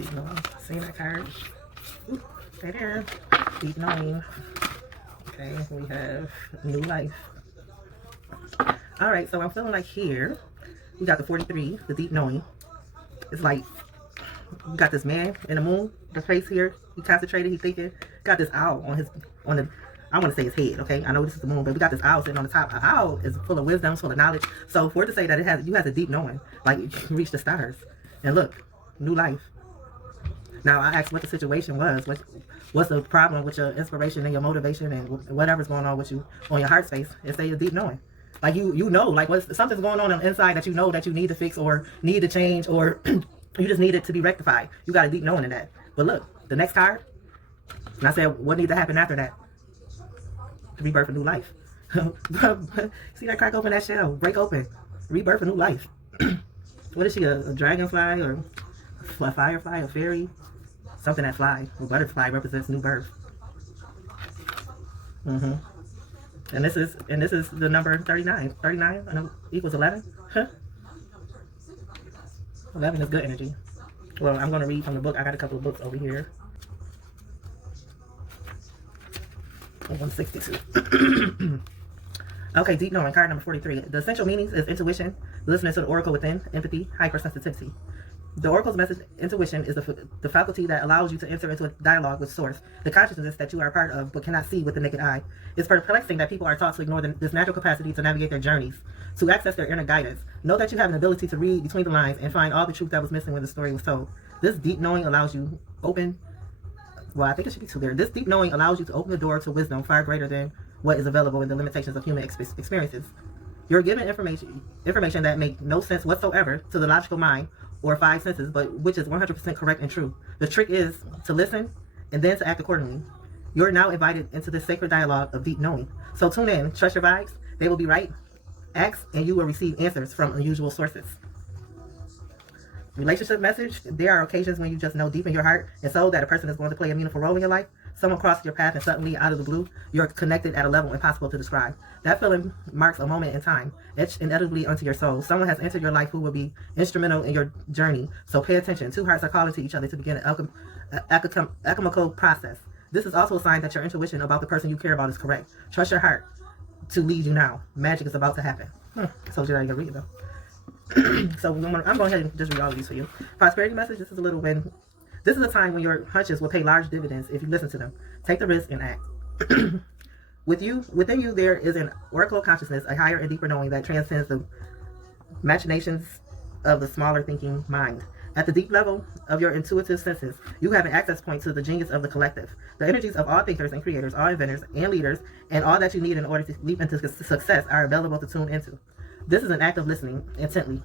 Deep knowing. See that card? Ooh, right there. Deep knowing. Okay, we have new life. All right, so I'm feeling like here we got the 43, the deep knowing. It's like you got this man in the moon, the face here. He concentrated, he thinking. Got this owl on the I want to say his head, okay? I know this is the moon, but we got this owl sitting on the top. An owl is full of wisdom, full of knowledge. So for it to say that you have a deep knowing, like you can reach the stars. And look, new life. Now I asked what the situation was. What's the problem with your inspiration and your motivation and whatever's going on with you on your heart space? And say a deep knowing. Like you know, like something's going on the inside that you know that you need to fix or need to change or you just need it to be rectified. You got a deep knowing in that. But look, the next card, and I said, what needs to happen after that? To rebirth a new life. See that crack open that shell, break open, rebirth a new life. What is she, a dragonfly or a firefly, a fairy? Something that flies. A butterfly represents new birth. And this is the number 39. 39 equals 11. 11 is good energy. Well, I'm going to read from the book. I got a couple of books over here. 162. Okay, deep knowing, card number 43. The essential meanings is intuition, listening to the oracle within, empathy, hypersensitivity. The oracle's message, intuition, is the faculty that allows you to enter into a dialogue with source, the consciousness that you are a part of but cannot see with the naked eye. It's perplexing that people are taught to ignore this natural capacity to navigate their journeys, to access their inner guidance. Know that you have an ability to read between the lines and find all the truth that was missing when the story was told. This deep knowing allows you I think it should be two there. This deep knowing allows you to open the door to wisdom far greater than what is available in the limitations of human experiences. You're given information that make no sense whatsoever to the logical mind or five senses, but which is 100% correct and true. The trick is to listen and then to act accordingly. You're now invited into this sacred dialogue of deep knowing. So tune in, trust your vibes, they will be right. Ask and you will receive answers from unusual sources. Relationship message, there are occasions when you just know deep in your heart and soul that a person is going to play a meaningful role in your life. Someone crosses your path and suddenly, out of the blue, you're connected at a level impossible to describe. That feeling marks a moment in time, etched inevitably onto your soul. Someone has entered your life who will be instrumental in your journey, so pay attention. Two hearts are calling to each other to begin an alchemical process. This is also a sign that your intuition about the person you care about is correct. Trust your heart to lead you now. Magic is about to happen. I told you that I can read it though. So I'm going ahead and just read all of these for you. Prosperity message, this is a little win. This is a time when your hunches will pay large dividends if you listen to them. Take the risk and act. Within you, there is an oracle consciousness, a higher and deeper knowing that transcends the machinations of the smaller thinking mind. At the deep level of your intuitive senses, you have an access point to the genius of the collective. The energies of all thinkers and creators, all inventors and leaders, and all that you need in order to leap into success are available to tune into. This is an act of listening intently.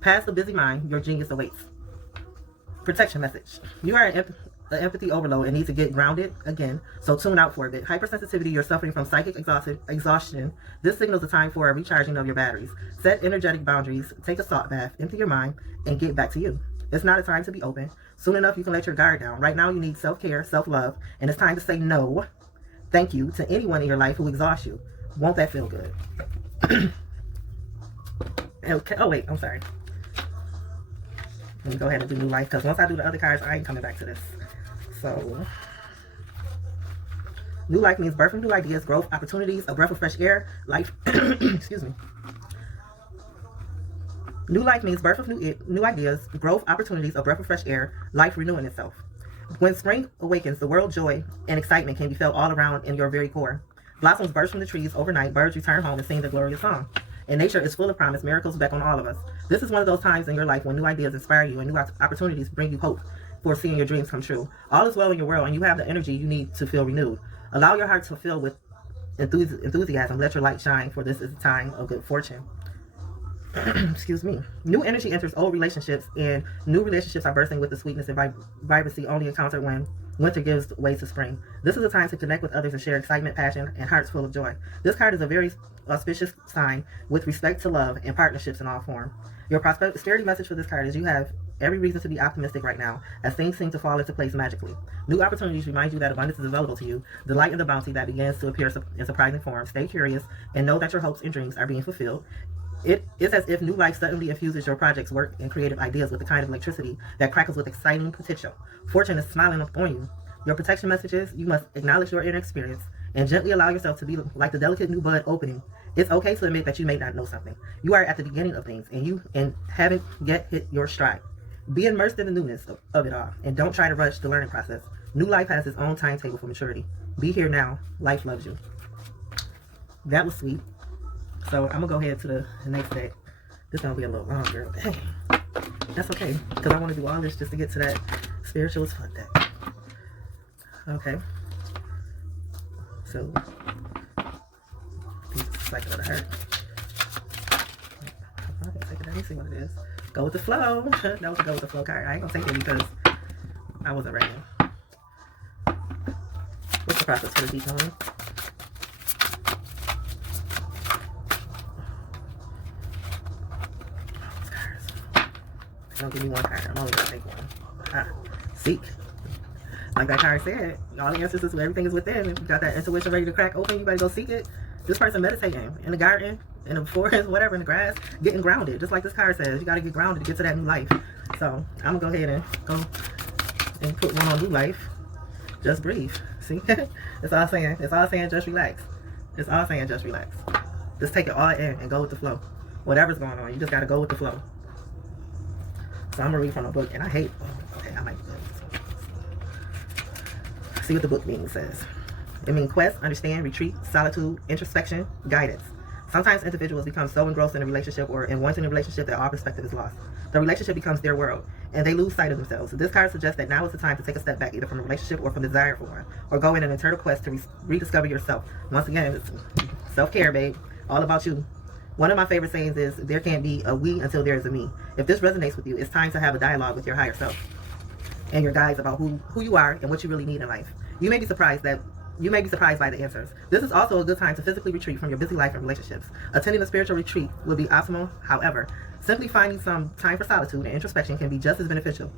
Past the busy mind, your genius awaits. Protection message. You are an empathy overload and need to get grounded again, so tune out for a bit. Hypersensitivity, you're suffering from psychic exhaustion. This signals the time for a recharging of your batteries. Set energetic boundaries, take a salt bath, empty your mind, and get back to you. It's not a time to be open. Soon enough, you can let your guard down. Right now, you need self-care, self-love, and it's time to say no, thank you, to anyone in your life who exhausts you. Won't that feel good? Okay. Oh, wait, I'm sorry. Let me go ahead and do new life, because once I do the other cards, I ain't coming back to this. So, new life means birth of new ideas, growth, opportunities, a breath of fresh air, life. Excuse me. New life means birth of new ideas, growth, opportunities, a breath of fresh air, life renewing itself. When spring awakens, the world joy and excitement can be felt all around in your very core. Blossoms burst from the trees overnight, birds return home and sing their glorious song. And nature is full of promise, miracles beckon on all of us. This is one of those times in your life when new ideas inspire you and new opportunities bring you hope for seeing your dreams come true. All is well in your world and you have the energy you need to feel renewed. Allow your heart to fill with enthusiasm. Let your light shine, for this is a time of good fortune. Excuse me. New energy enters old relationships, and new relationships are bursting with the sweetness and vibrancy only encountered when winter gives way to spring. This is a time to connect with others and share excitement, passion, and hearts full of joy. This card is a very auspicious sign with respect to love and partnerships in all forms. Your prosperity message for this card is you have every reason to be optimistic right now, as things seem to fall into place magically. New opportunities remind you that abundance is available to you, the light and the bounty that begins to appear in surprising forms. Stay curious and know that your hopes and dreams are being fulfilled. It's as if new life suddenly infuses your project's work and creative ideas with the kind of electricity that crackles with exciting potential. Fortune is smiling upon you. Your protection messages, you must acknowledge your inner experience and gently allow yourself to be like the delicate new bud opening. It's okay to admit that you may not know something. You are at the beginning of things and haven't yet hit your stride. Be immersed in the newness of it all and don't try to rush the learning process. New life has its own timetable for maturity. Be here now. Life loves you. That was sweet. So I'm gonna go ahead to the next deck. This is gonna be a little longer. Dang. That's okay, because I want to do all this just to get to that spiritual as fuck deck. Okay. So cycle of the heart. Let me see what it is. Go with the flow. That was a go with the flow card. I ain't gonna take it because I wasn't ready. What's the process for the deep knowing? Don't give me one card. I'm only gonna take one. Seek. Like that card said, all the answers is everything is within. If you got that intuition ready to crack open, you better go seek it. This person meditating in the garden, in the forest, whatever, in the grass, getting grounded. Just like this card says, you gotta get grounded to get to that new life. So I'm gonna go ahead and go and put one on new life. Just breathe. See? It's all saying. It's all saying just relax. It's all saying just relax. Just take it all in and go with the flow. Whatever's going on, you just gotta go with the flow. So I'm gonna read from a book, and I hate. Okay, I might see what the book meaning says. It means quest, understand, retreat, solitude, introspection, guidance. Sometimes individuals become so engrossed in a relationship or in wanting a relationship that all perspective is lost. The relationship becomes their world, and they lose sight of themselves. This card suggests that now is the time to take a step back, either from a relationship or from desire for one, or go in an internal quest to rediscover yourself. Once again, it's self-care, babe. All about you. One of my favorite sayings is, there can't be a we until there is a me. If this resonates with you, it's time to have a dialogue with your higher self and your guides about who you are and what you really need in life. You may be surprised by the answers. This is also a good time to physically retreat from your busy life and relationships. Attending a spiritual retreat would be optimal. However, simply finding some time for solitude and introspection can be just as beneficial.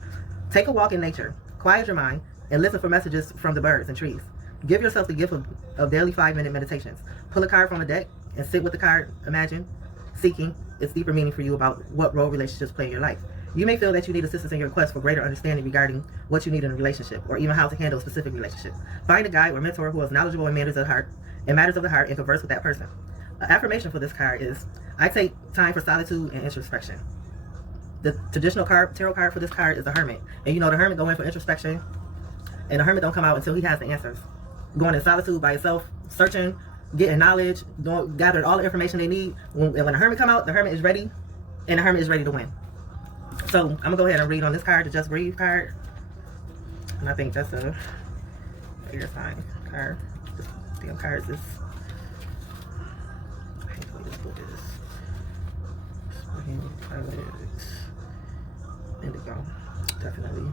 Take a walk in nature, quiet your mind, and listen for messages from the birds and trees. Give yourself the gift of daily 5-minute meditations. Pull a card from a deck and sit with the card, imagine, seeking its deeper meaning for you about what role relationships play in your life. You may feel that you need assistance in your quest for greater understanding regarding what you need in a relationship, or even how to handle a specific relationship. Find a guide or mentor who is knowledgeable in matters of the heart and converse with that person. An affirmation for this card is, I take time for solitude and introspection. The traditional tarot card for this card is the Hermit. And you know the Hermit go in for introspection, and the Hermit don't come out until he has the answers. Going in solitude by himself, searching, getting knowledge, gathering all the information they need. When the Hermit come out, the Hermit is ready, and the Hermit is ready to win. So I'm gonna go ahead and read on this card, the Just Breathe card, and I think that's a air sign card. This damn cards is. I hate the way this book is. Spring, violet, indigo, definitely.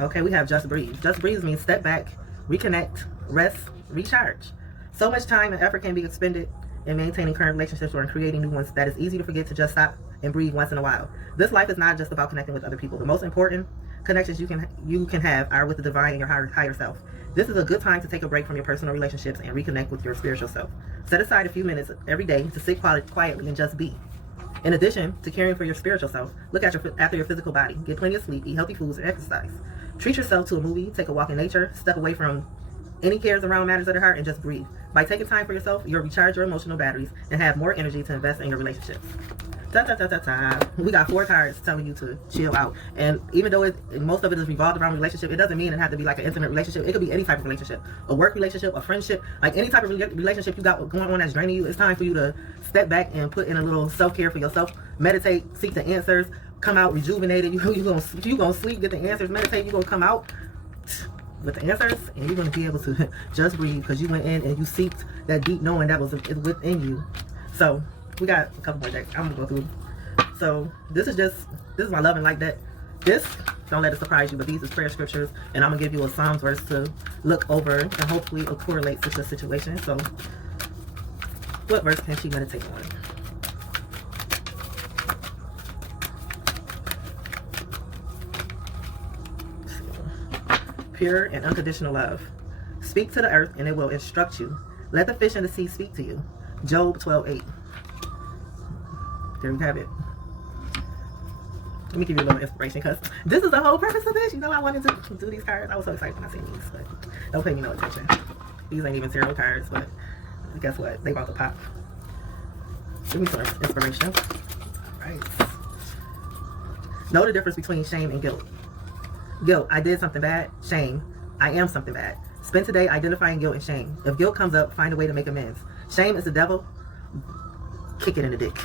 Okay, we have Just Breathe. Just Breathe means step back, reconnect, rest, recharge. So much time and effort can be expended in maintaining current relationships or in creating new ones that it's easy to forget to just stop and breathe once in a while. This life is not just about connecting with other people. The most important connections you can have are with the divine and your higher self. This is a good time to take a break from your personal relationships and reconnect with your spiritual self. Set aside a few minutes every day to sit quietly and just be. In addition to caring for your spiritual self, look after your physical body. Get plenty of sleep, eat healthy foods, and exercise. Treat yourself to a movie, take a walk in nature, step away from any cares around matters of the heart, and just breathe. By taking time for yourself, you'll recharge your emotional batteries and have more energy to invest in your relationships. We got 4 cards telling you to chill out. And even though most of it is revolved around relationship, it doesn't mean it has to be like an intimate relationship. It could be any type of relationship. A work relationship, a friendship, like any type of relationship you got going on that's draining you. It's time for you to step back and put in a little self-care for yourself. Meditate, seek the answers, come out rejuvenated. You gonna sleep, get the answers, meditate, you're gonna come out with the answers, and you're going to be able to just breathe because you went in and you seeked that deep knowing that was within you. So we got a couple more decks I'm going to go through. So this is my love and light deck. This, don't let it surprise you, but these is prayer scriptures, and I'm going to give you a Psalms verse to look over, and hopefully it correlates with your situation. So what verse can she meditate on? Pure and unconditional love. Speak to the earth and it will instruct you. Let the fish in the sea speak to you. Job 12:8. There we have it. Let me give you a little inspiration because this is the whole purpose of this. You know, I wanted to do these cards. I was so excited when I seen these, but don't pay me no attention. These ain't even tarot cards, but guess what? They about to pop. Give me some inspiration. All right. Know the difference between shame and guilt. Guilt, I did something bad. Shame, I am something bad. Spend today identifying guilt and shame. If guilt comes up, find a way to make amends. Shame is the devil. Kick it in the dick.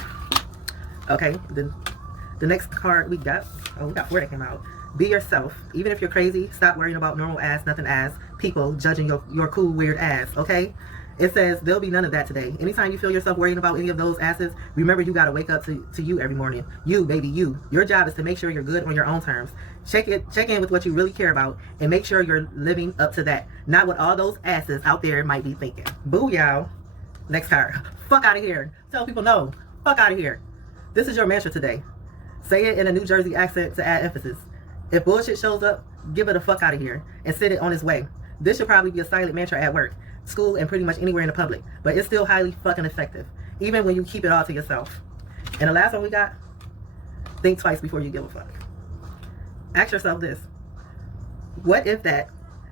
Okay, the next card we got, we got 4 that came out. Be yourself. Even if you're crazy, stop worrying about normal ass, nothing ass people judging your cool, weird ass, okay? It says there'll be none of that today. Anytime you feel yourself worrying about any of those asses, remember you got to wake up to you every morning. You, baby, you. Your job is to make sure you're good on your own terms. Check in with what you really care about and make sure you're living up to that. Not what all those asses out there might be thinking. Boo, y'all. Next card. Fuck out of here. Tell people no. Fuck out of here. This is your mantra today. Say it in a New Jersey accent to add emphasis. If bullshit shows up, give it a fuck out of here and send it on its way. This should probably be a silent mantra at work, school, and pretty much anywhere in the public, but it's still highly fucking effective, even when you keep it all to yourself. And the last one we got, think twice before you give a fuck. Ask yourself this: what if that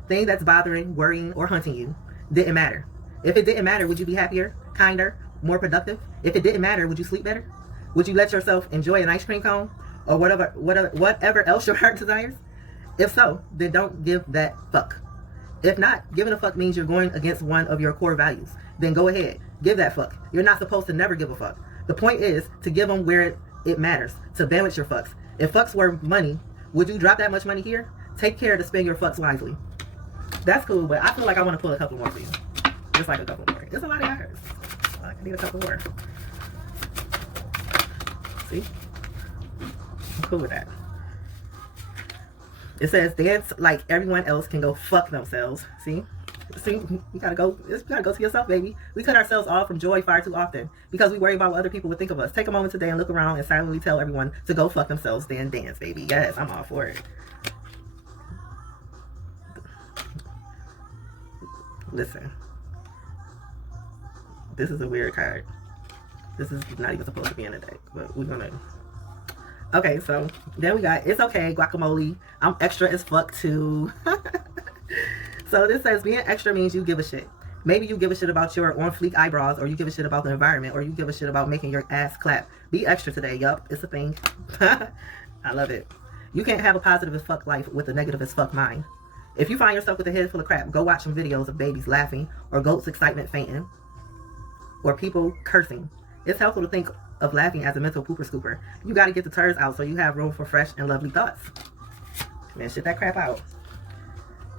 thing that's bothering, worrying, or hunting you didn't matter? If it didn't matter, would you be happier, kinder, more productive? If it didn't matter, would you sleep better? Would you let yourself enjoy an ice cream cone or whatever else your heart desires? If so, then don't give that fuck. If not, giving a fuck means you're going against one of your core values. Then go ahead, give that fuck. You're not supposed to never give a fuck. The point is to give them where it matters, to balance your fucks. If fucks were money, would you drop that much money here? Take care to spend your fucks wisely. That's cool, but I feel like I want to pull a couple more for you. Just like a couple more. It's a lot of cards. I need a couple more. See? I'm cool with that. It says dance like everyone else can go fuck themselves. See, you gotta go to yourself, baby. We cut ourselves off from joy far too often because we worry about what other people would think of us. Take a moment today and look around and silently tell everyone to go fuck themselves, then dance, baby. Yes, I'm all for it. Listen, this is a weird card. This is not even supposed to be in the deck, but we're gonna. Okay, so then we got It's Okay, Guacamole. I'm extra as fuck too. So this says being extra means you give a shit. Maybe you give a shit about your on fleek eyebrows, or you give a shit about the environment, or you give a shit about making your ass clap. Be extra today. Yup, it's a thing. I love it. You can't have a positive as fuck life with a negative as fuck mind. If you find yourself with a head full of crap, go watch some videos of babies laughing, or goats excitement fainting, or people cursing. It's helpful to think of laughing as a mental pooper scooper. You got to get the turds out so you have room for fresh and lovely thoughts. Man, shit that crap out.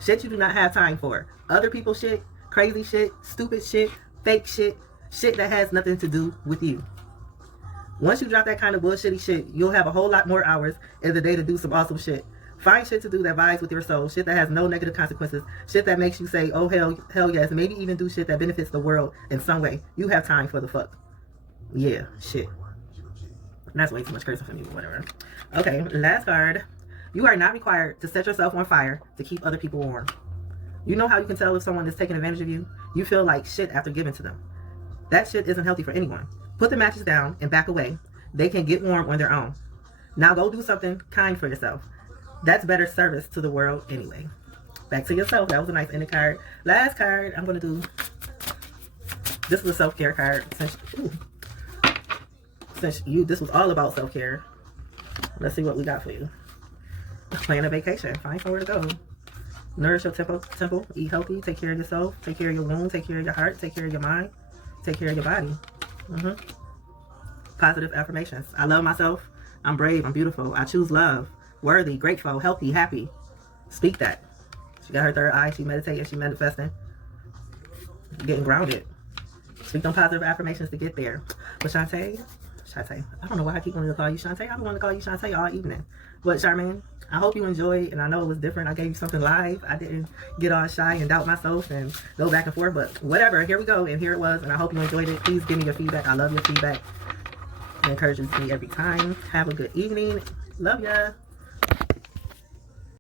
Shit you do not have time for. Other people's shit, crazy shit, stupid shit, fake shit, shit that has nothing to do with you. Once you drop that kind of bullshitty shit, you'll have a whole lot more hours in the day to do some awesome shit. Find shit to do that vibes with your soul, shit that has no negative consequences, shit that makes you say, oh hell yes, maybe even do shit that benefits the world in some way. You have time for the fuck. Yeah, shit. That's way too much cursing for me, but whatever. Okay, last card. You are not required to set yourself on fire to keep other people warm. You know how you can tell if someone is taking advantage of you? You feel like shit after giving to them. That shit isn't healthy for anyone. Put the matches down and back away. They can get warm on their own. Now go do something kind for yourself. That's better service to the world anyway. Back to yourself. That was a nice ending card. Last card I'm going to do. This is a self-care card. Since this was all about self-care, let's see what we got for you. Plan a vacation. Find somewhere to go. Nourish your temple. Eat healthy. Take care of yourself. Take care of your womb. Take care of your heart. Take care of your mind. Take care of your body. Positive affirmations. I love myself. I'm brave. I'm beautiful. I choose love. Worthy. Grateful. Healthy. Happy. Speak that. She got her third eye. She meditating. She manifesting. Getting grounded. Speak them positive affirmations to get there. But Shantae, I don't know why I keep wanting to call you Shantae. I've been wanting to call you Shantae all evening. But Charmaine, I hope you enjoyed, and I know it was different. I gave you something live. I didn't get all shy and doubt myself and go back and forth, but whatever. Here we go, and here it was, and I hope you enjoyed it. Please give me your feedback. I love your feedback. It encourages me every time. Have a good evening. Love ya.